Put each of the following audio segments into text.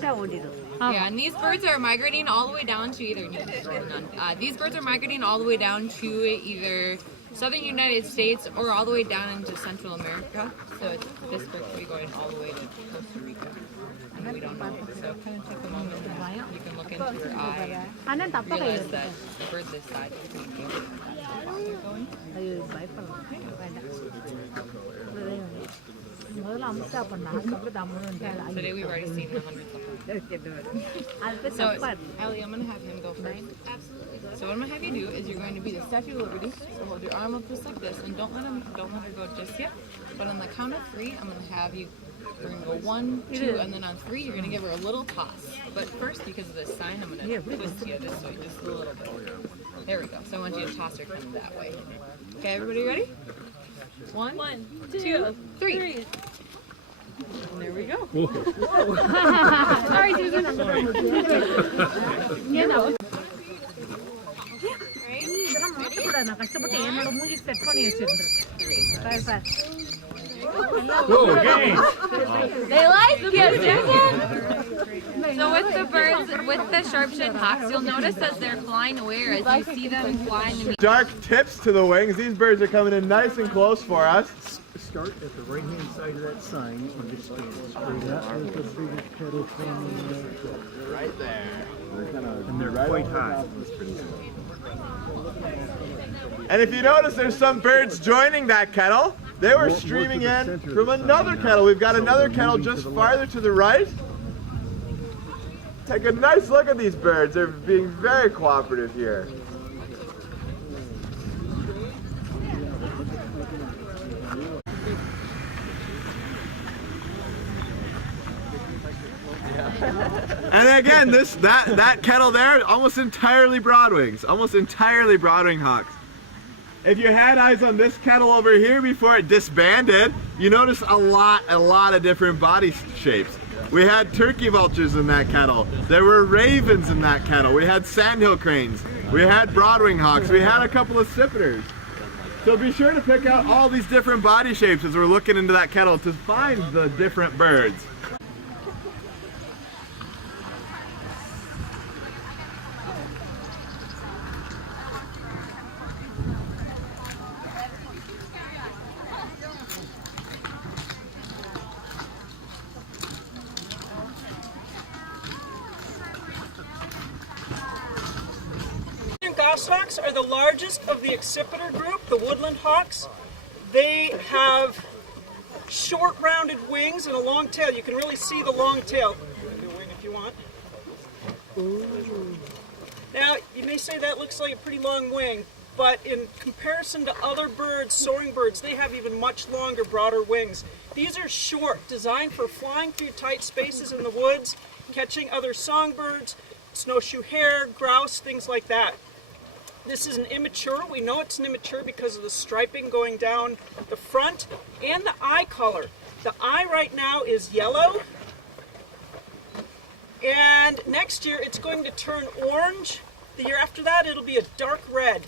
Yeah, and these birds are migrating all the way down to either these birds are migrating all the way down to either southern United States or all the way down into Central America. So this bird could be going all the way to Costa Rica. And we don't know. So kind of take a moment and you can look into your eye and realize that the bird this side is going to go. That's how far they're going. Today we've already seen the hundreds of them. So, Ellie, I'm going to have him go first. Absolutely. So what I'm going to have you do is you're going to be the Statue of Liberty. So hold your arm up just like this, and don't let her go just yet. But on the count of 3, I'm going to have you. We're going to go 1, 2, and then on 3, you're going to give her a little toss. But first, because of this sign, I'm going to twist you this way, just a little bit. There we go. So I want you to toss her kind of that way. Okay, everybody ready? 1, 2, 3. And there we go. Sorry, Susan. You know. Okay. They like you, Susan. So with the birds, with the sharp-shinned hawks, you'll notice as they're flying away, or as you see them flying. Dark tips to the wings. These birds are coming in nice and close for us. Start at the right-hand side of that sign and just stand straight up. Right there. And they're quite high. And if you notice, there's some birds joining that kettle. They were streaming in from another kettle. We've got another kettle just farther to the right. Take a nice look at these birds. They're being very cooperative here. And again, that kettle there, almost entirely broadwings, almost entirely broadwing hawks. If you had eyes on this kettle over here before it disbanded, you notice a lot of different body shapes. We had turkey vultures in that kettle. There were ravens in that kettle. We had sandhill cranes. We had broadwing hawks. We had a couple of sipiters. So be sure to pick out all these different body shapes as we're looking into that kettle to find the different birds. Goshawks are the largest of the accipiter group, the woodland hawks. They have short rounded wings and a long tail. You can really see the long tail. Do a wing if you want. Ooh. Now, you may say that looks like a pretty long wing, but in comparison to other birds, soaring birds, they have even much longer, broader wings. These are short, designed for flying through tight spaces in the woods, catching other songbirds, snowshoe hare, grouse, things like that. This is an immature. We know it's an immature because of the striping going down the front and the eye color. The eye right now is yellow, and next year it's going to turn orange. The year after that it'll be a dark red.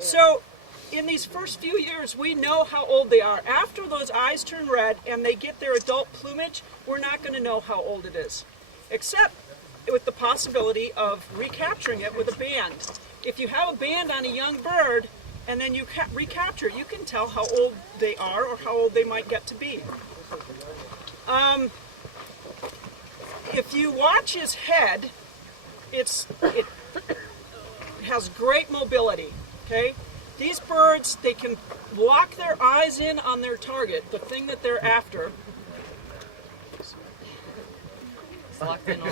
So in these first few years we know how old they are. After those eyes turn red and they get their adult plumage, we're not going to know how old it is, except with the possibility of recapturing it with a band. If you have a band on a young bird and then you recapture it, you can tell how old they are or how old they might get to be. If you watch his head, it has great mobility. Okay, these birds, they can lock their eyes in on their target, the thing that they're after. Locked in over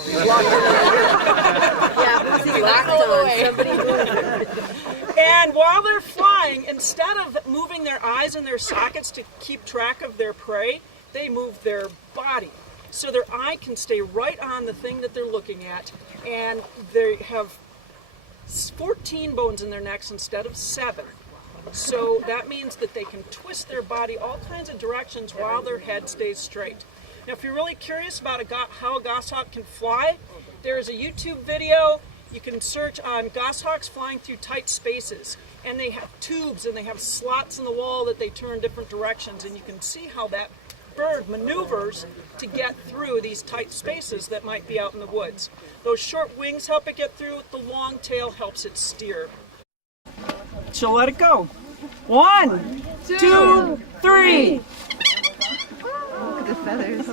And while they're flying, instead of moving their eyes in their sockets to keep track of their prey, they move their body. So their eye can stay right on the thing that they're looking at, and they have 14 bones in their necks instead of 7. So that means that they can twist their body all kinds of directions while their head stays straight. Now, if you're really curious about how a goshawk can fly, there's a YouTube video. You can search on goshawks flying through tight spaces. And they have tubes and they have slots in the wall that they turn different directions. And you can see how that bird maneuvers to get through these tight spaces that might be out in the woods. Those short wings help it get through, the long tail helps it steer. So let it go. 1, 2, 3. Look at the feathers.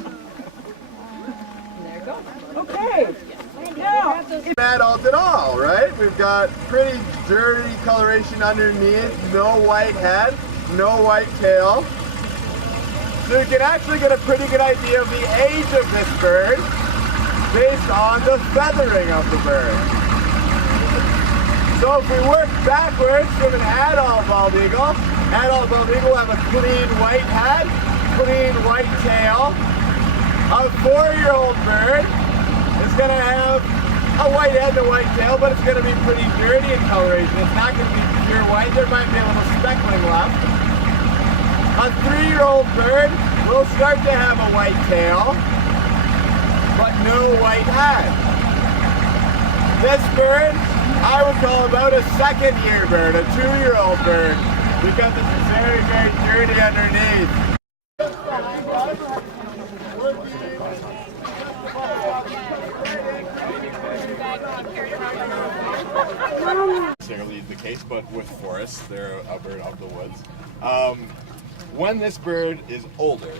Okay. Now, Adult at all, right? We've got pretty dirty coloration underneath, no white head, no white tail. So you can actually get a pretty good idea of the age of this bird based on the feathering of the bird. So if we work backwards from an adult bald eagle will have a clean white head, clean white tail. A 4-year-old bird is going to have a white head and a white tail, but it's going to be pretty dirty in coloration. It's not going to be pure white. There might be a little speckling left. A 3-year-old bird will start to have a white tail, but no white head. This bird, I would call about a 2nd-year bird, a 2-year-old bird, because it's very, very dirty underneath. Necessarily the case, but with forests, they're a bird of the woods. When this bird is older,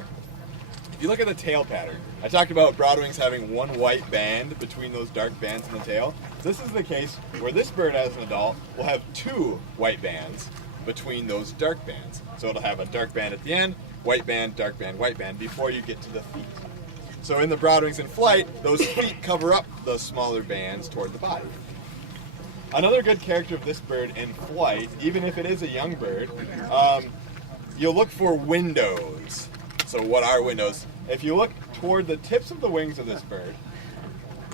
if you look at the tail pattern, I talked about broadwings having one white band between those dark bands in the tail. This is the case where this bird as an adult will have 2 white bands between those dark bands. So it'll have a dark band at the end, white band, dark band, white band before you get to the feet. So in the broadwings in flight, those feet cover up those smaller bands toward the body. Another good character of this bird in flight, even if it is a young bird, you'll look for windows. So what are windows? If you look toward the tips of the wings of this bird,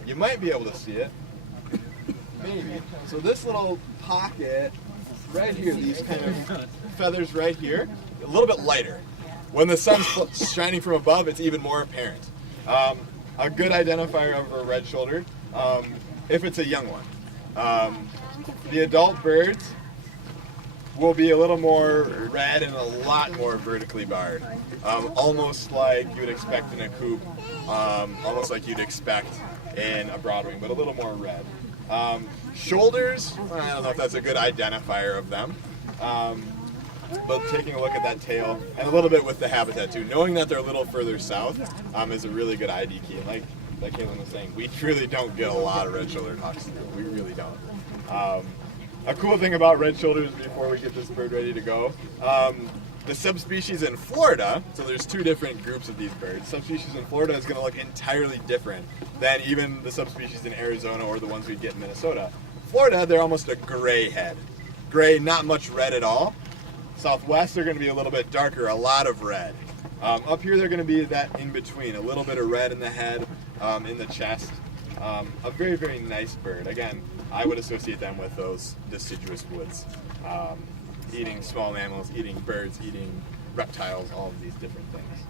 you might be able to see it. Maybe. So this little pocket right here, these kind of feathers right here, a little bit lighter. When the sun's shining from above, it's even more apparent. A good identifier of a red-shouldered, if it's a young one. The adult birds will be a little more red and a lot more vertically barred. Almost like you would expect in a coop, almost like you'd expect in a broadwing, but a little more red. Shoulders, I don't know if that's a good identifier of them. But taking a look at that tail, and a little bit with the habitat too, knowing that they're a little further south is a really good ID key. And like Caitlin was saying, we really don't get a lot of red-shouldered hawks here. We really don't. A cool thing about red-shoulders before we get this bird ready to go, the subspecies in Florida, so there's 2 different groups of these birds. Subspecies in Florida is going to look entirely different than even the subspecies in Arizona or the ones we'd get in Minnesota. Florida, they're almost a gray head. Gray, not much red at all. Southwest, they're going to be a little bit darker, a lot of red. Up here, they're going to be that in between, a little bit of red in the head, in the chest. A very, very nice bird. Again, I would associate them with those deciduous woods. Eating small mammals, eating birds, eating reptiles, all of these different things.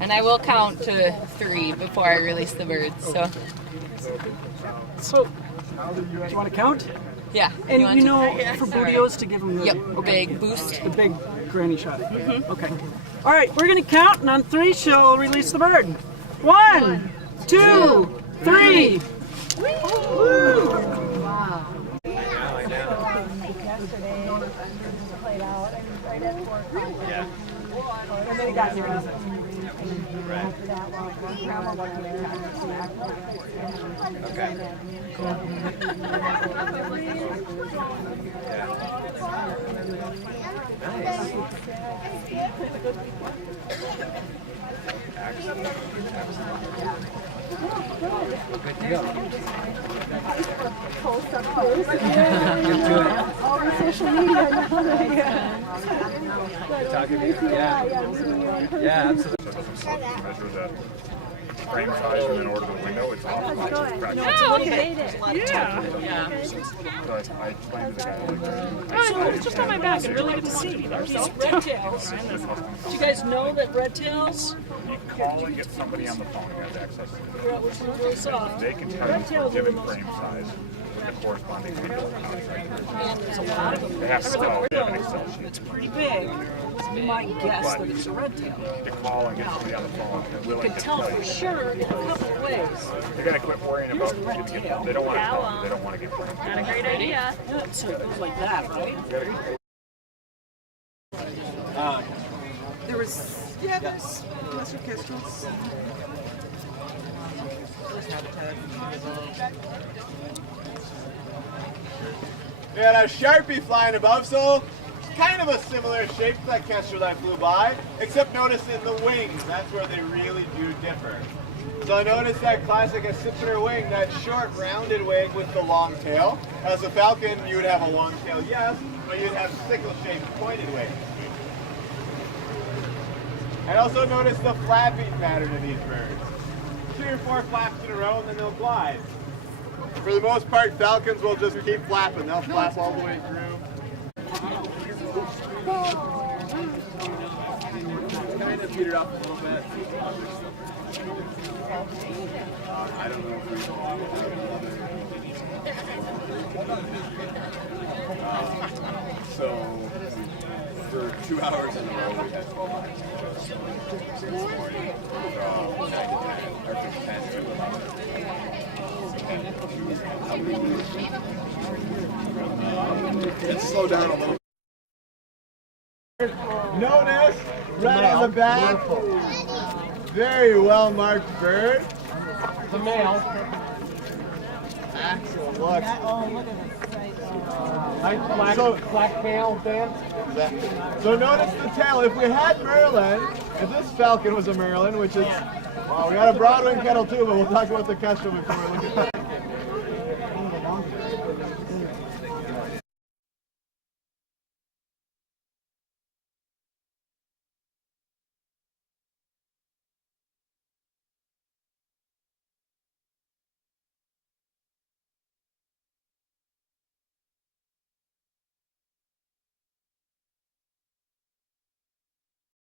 And I will count to 3 before I release the birds. So, do you want to count? Yeah. And you know, for Bootios to give them the big boost. The big granny shot. Okay. All right, we're going to count, and on 3, she'll release the bird. 1, 2, 3. Woo! Wow. Yeah. And then he got here. Okay. Cool. Nice. Excellent. Good to go. All the social media now. Good talking to you. Yeah, absolutely. Measure that frame size and then order the window. It's all just practice. Oh, you made it. Yeah. So I explained to the guy like Oh, it's just on my back. I'd really good to see. These red tails. Do you guys know that red tails? you can call and get somebody on the phone who has access to Figure out which one's really soft. it. They can tell you a given frame size with the corresponding window contract. there's a lot of them. They have to have an Excel sheet. It's pretty big. You might guess that it's a red tail. To call and get somebody on the phone. They're You willing can to tell tell for you. sure in a couple of ways. They're gonna quit worrying about Here's a red tail. They don't want to tell you. They don't want to get blamed. Not a great idea. Yeah, so it goes like that, right? There was, yeah, there's lesser kestrels. We had a Sharpie flying above, so kind of a similar shape to that kestrel that flew by, except notice in the wings, that's where they really do differ. So notice that classic accipiter wing, that short rounded wing with the long tail. As a falcon, you would have a long tail, yes, but you'd have sickle-shaped pointed wings. And also notice the flapping pattern of these birds. 3 or 4 flaps in a row and then they'll glide. For the most part, falcons will just keep flapping. They'll flap all the way through. Kind of petered up a little bit. I don't know if we so for 2 hours in a row we had 12 this morning from 9 to 10 or from 10 to 11. Let's slow down a little. Notice right on the back, very well marked bird. The male. Excellent looks. Black tail, Dan. So notice the tail. If we had Merlin, if this falcon was a Merlin, which is, well, we got a broadwing kettle too, but we'll talk about the kestrel before we look at that.